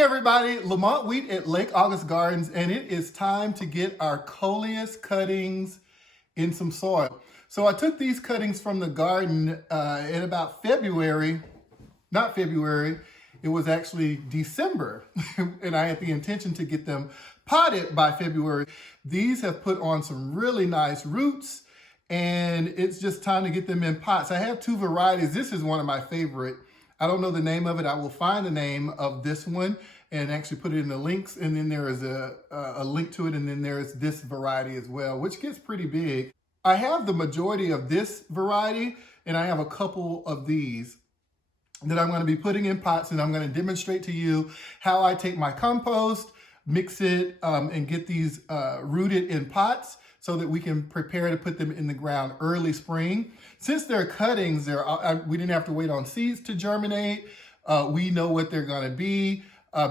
Hey everybody, Lamont Wheat at Lake August Gardens, and it is time to get our Coleus cuttings in some soil. So I took these cuttings from the garden in about February, not February, it was actually December, and I had the intention to get them potted by February. These have put on some really nice roots, and it's just time to get them in pots. I have two varieties. This is one of my favorite. I don't know the name of it. I will find the name of this one and actually put it in the links. And then there is a link to it. And then there is this variety as well, which gets pretty big. I have the majority of this variety, and I have a couple of these that I'm going to be putting in pots, and I'm going to demonstrate to you how I take my compost, mix it, and get these rooted in pots so that we can prepare to put them in the ground early spring. Since they're cuttings, we didn't have to wait on seeds to germinate. We know what they're going to be.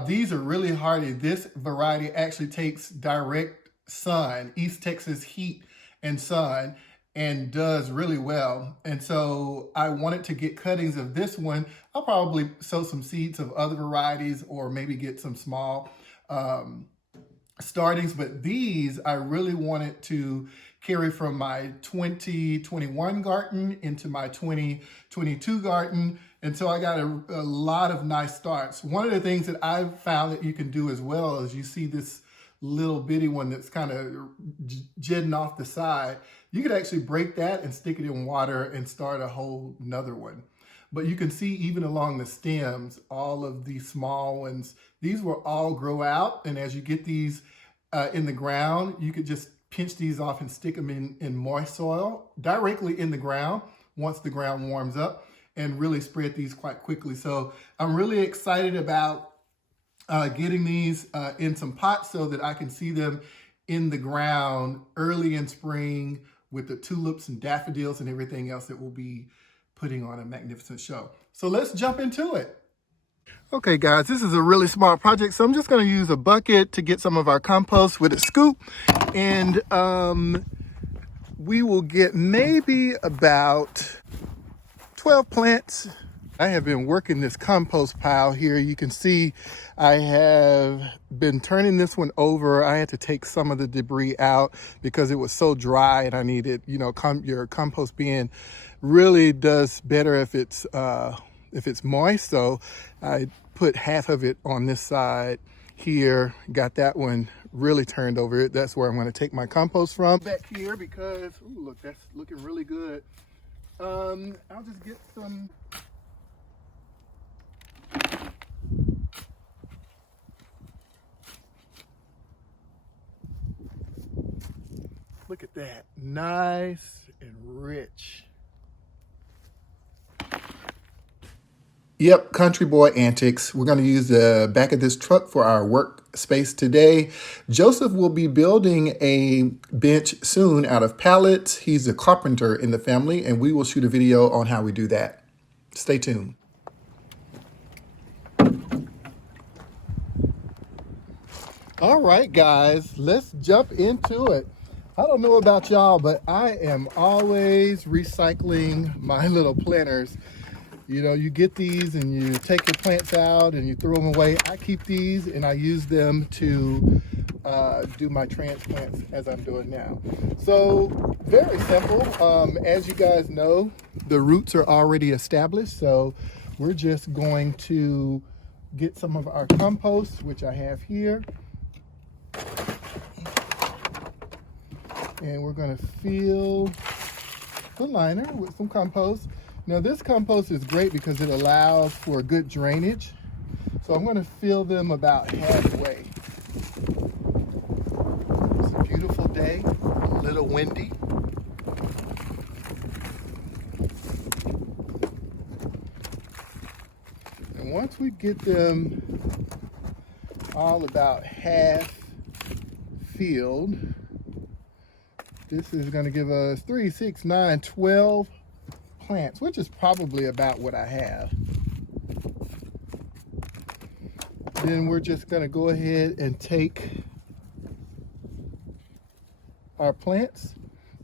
These are really hardy. This variety actually takes direct sun, East Texas heat and sun, and does really well. And so I wanted to get cuttings of this one. I'll probably sow some seeds of other varieties or maybe get some small startings, but these I really wanted to carry from my 2021 garden into my 2022 garden. And so I got a lot of nice starts. One of the things that I've found that you can do as well is you see this little bitty one that's kind of jetting off the side. You could actually break that and stick it in water and start a whole nother one. But you can see even along the stems, all of these small ones, these will all grow out. And as you get these in the ground, you could just pinch these off and stick them in moist soil directly in the ground once the ground warms up, and really spread these quite quickly. So I'm really excited about getting these in some pots so that I can see them in the ground early in spring with the tulips and daffodils and everything else that we'll be putting on a magnificent show. So let's jump into it. Okay guys, this is a really small project, so I'm just going to use a bucket to get some of our compost with a scoop, and we will get maybe about 12 plants. I have been working this compost pile here. You can see I have been turning this one over. I had to take some of the debris out because it was so dry, and I needed, you know, your compost bin really does better if it's moist. So I put half of it on this side here, got that one really turned over. That's where I'm going to take my compost from. Back here because, ooh, look, that's looking really good. I'll just get some. Look at that, nice and rich. Yep, country boy antics. We're going to use the back of this truck for our workspace today. Joseph will be building a bench soon out of pallets. He's a carpenter in the family, and we will shoot a video on how we do that. Stay tuned. All right, guys, let's jump into it. I don't know about y'all, but I am always recycling my little planters. You know, you get these and you take your plants out and you throw them away. I keep these and I use them to do my transplants as I'm doing now. So very simple. As you guys know, the roots are already established. So we're just going to get some of our compost, which I have here. And we're going to fill the liner with some compost. Now this compost is great because it allows for good drainage. So I'm going to fill them about halfway. It's a beautiful day, a little windy. And once we get them all about half filled, this is going to give us 3, 6, 9, 12 plants, which is probably about what I have. Then we're just going to go ahead and take our plants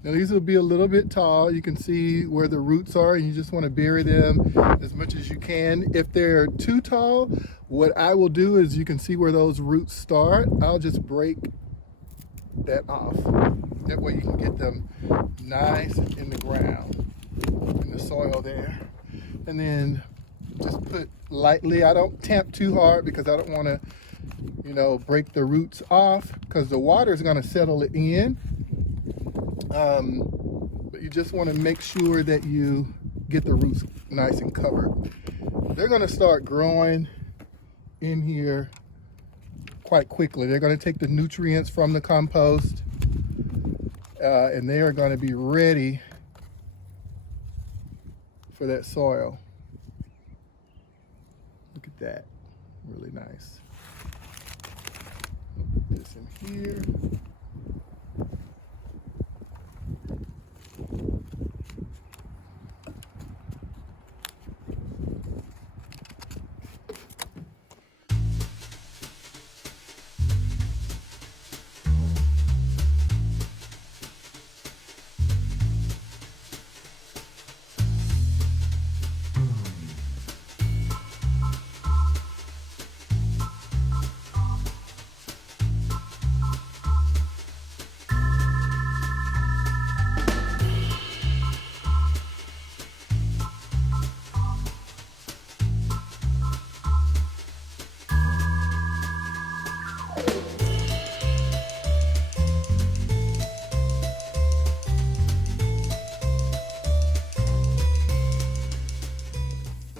Now these will be a little bit tall. You can see where the roots are, and you just want to bury them as much as you can. If they're too tall, what I will do is, you can see where those roots start. I'll just break that off. That way you can get them nice in the ground, in the soil there. And then just put lightly. I don't tamp too hard because I don't want to, you know, break the roots off, because the water is going to settle it in. But you just want to make sure that you get the roots nice and covered. They're going to start growing in here quite quickly. They're going to take the nutrients from the compost, and they are going to be ready for that soil. Look at that, really nice. I'll put this in here.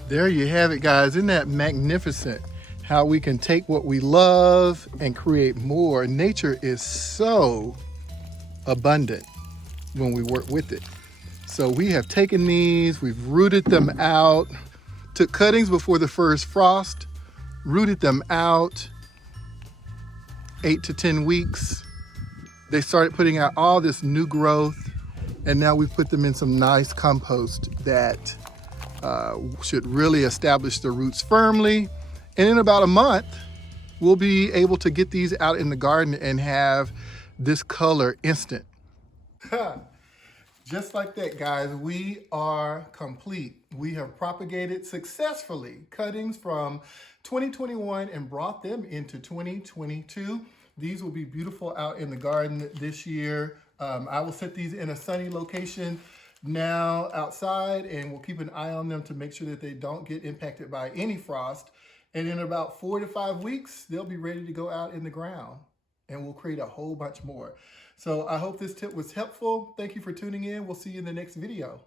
There you have it, guys. Isn't that magnificent? How we can take what we love and create more. Nature is so abundant when we work with it. So we have taken these, we've rooted them out, took cuttings before the first frost, rooted them out, 8 to 10 weeks. They started putting out all this new growth, and now we've put them in some nice compost that should really establish the roots firmly. And in about a month, we'll be able to get these out in the garden and have this color instant. Just like that, guys, we are complete. We have propagated successfully cuttings from 2021 and brought them into 2022. These will be beautiful out in the garden this year. I will set these in a sunny location now outside, and we'll keep an eye on them to make sure that they don't get impacted by any frost. And in about 4 to 5 weeks, they'll be ready to go out in the ground, and we'll create a whole bunch more. So I hope this tip was helpful. Thank you for tuning in. We'll see you in the next video.